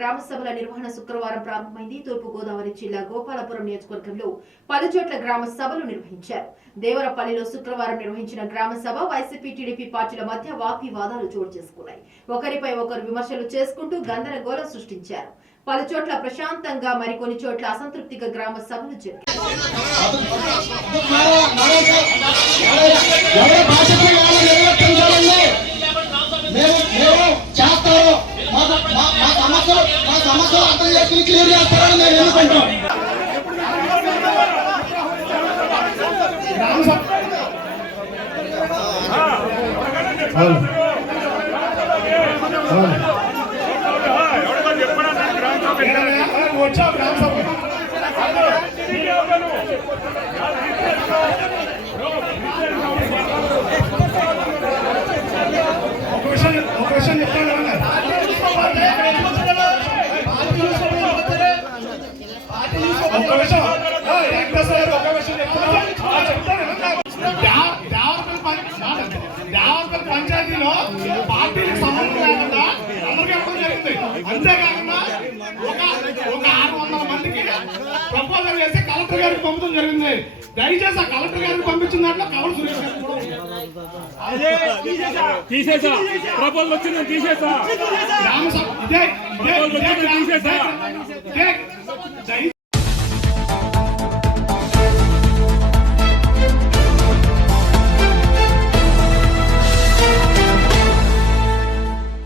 గ్రామ సభల నిర్వహణ శుక్రవారం ప్రారంభమైంది. తూర్పు గోదావరి జిల్లా గోపాలపురం నియోజకవర్గంలో 10 చోట్ల గ్రామ సభలు నిర్వహించారు. దేవరపల్లిలో శుక్రవారం నిర్వహించిన గ్రామ సభ వైసీపీ టీడీపీ పార్టీల మధ్య వాగ్వివాదాలు చోటు చేసుకున్నాయి. ఒకరిపై ఒకరు విమర్శలు చేసుకుంటూ గందరగోళం సృష్టించారు. 10 చోట్ల ప్రశాంతంగా, మరికొన్ని చోట్ల అసంతృప్తిగా గ్రామ సభలు జరిగాయి. పంచాయతీలో పార్టీలకు సంబంధం లేకుండా అందరికీ ఇవ్వడం జరిగింది. అంతేకాకుండా ఒక 600 మందికి ప్రపోజల్ చేసి కలెక్టర్ గారికి పంపడం జరిగింది. దయచేసి ఆ కలెక్టర్ గారికి పంపించిన దాంట్లో కవర్ సురేష్ తీసేసా ప్రపోజల్ వచ్చిందని తీసేసా. ఇదే